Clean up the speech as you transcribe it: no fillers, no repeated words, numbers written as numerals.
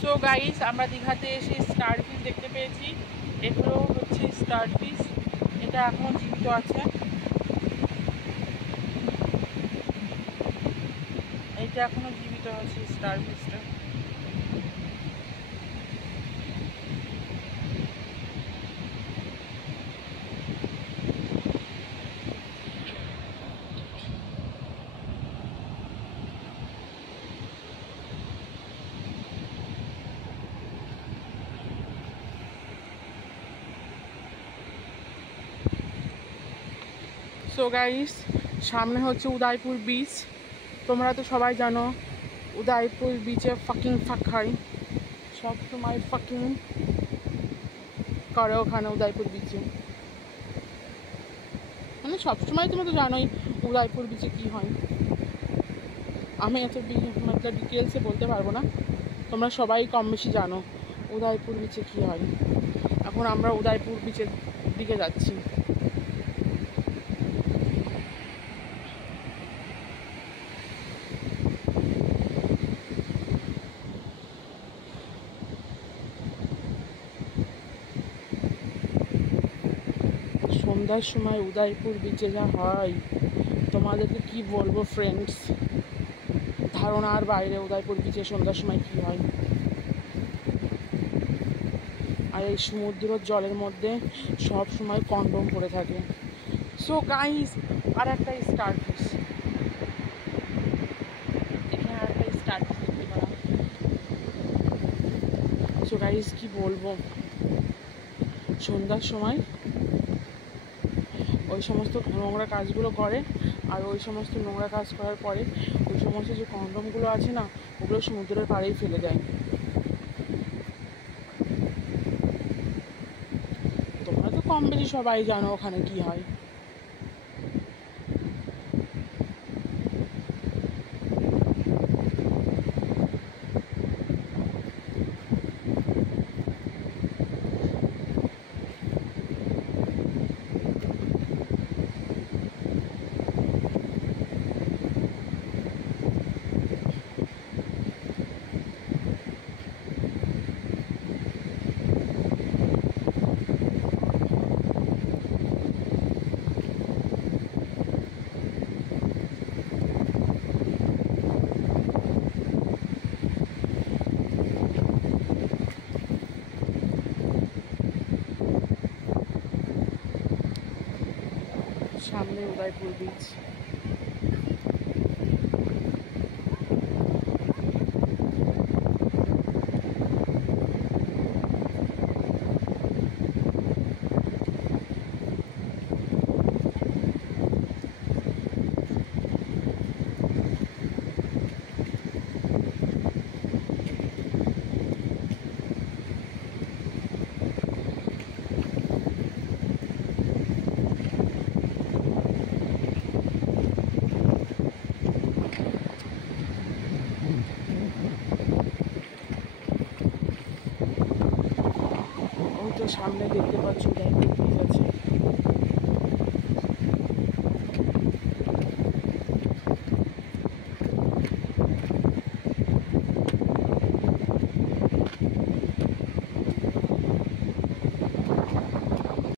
So guys, আমরা দীঘাতে এসে স্টার ফিশ দেখতে পেয়েছি। এগুলো হচ্ছে স্টার ফিশ, এটা এখনো জীবিত আছে। এটা এখনো জীবিত আছে স্টার ফিশটা। সো গাইস, সামনে হচ্ছে উদয়পুর বিচ। তোমরা তো সবাই জানো উদয়পুর বিচে ফাকিং ফাক হয়, সব সময় ফাকিং করে ওখানে উদয়পুর বিচে। মানে সবসময় তুমি তো জানোই উদয়পুর বিচে কী হয়। আমি এত মতলব ডিটেলসে বলতে পারবো না, তোমরা সবাই কম বেশি জানো উদয়পুর বিচে কী হয়। এখন আমরা উদয়পুর বিচের দিকে যাচ্ছি। সন্ধ্যার সময় উদয়পুর বিচে যা হয় তোমাদেরকে কি বলবো ফ্রেন্ডস, ধারণার বাইরে উদয়পুর বিচে সন্ধ্যার সময় কী হয়। আর এই সমুদ্রের জলের মধ্যে সব সময় কন্ডম পড়ে থাকে। সো গাইস, আর একটা স্টার ফিশ, এখানে আর একটা স্টার ফিশ দেখতে পারা। সো গাইস, কি বলবো, সন্ধ্যার সময় ওই সমস্ত নোংরা কাজগুলো করে, আর ওই সমস্ত নোংরা কাজ করার পরে ওই সমস্ত যে কন্ডমগুলো আছে না, ওগুলো সমুদ্রের পাড়েই ফেলে দেয়। তোমরা তো কম বেশি সবাই জানো ওখানে কি হয়। সামনে উদয়পুর বিচ। সামনে দেখতে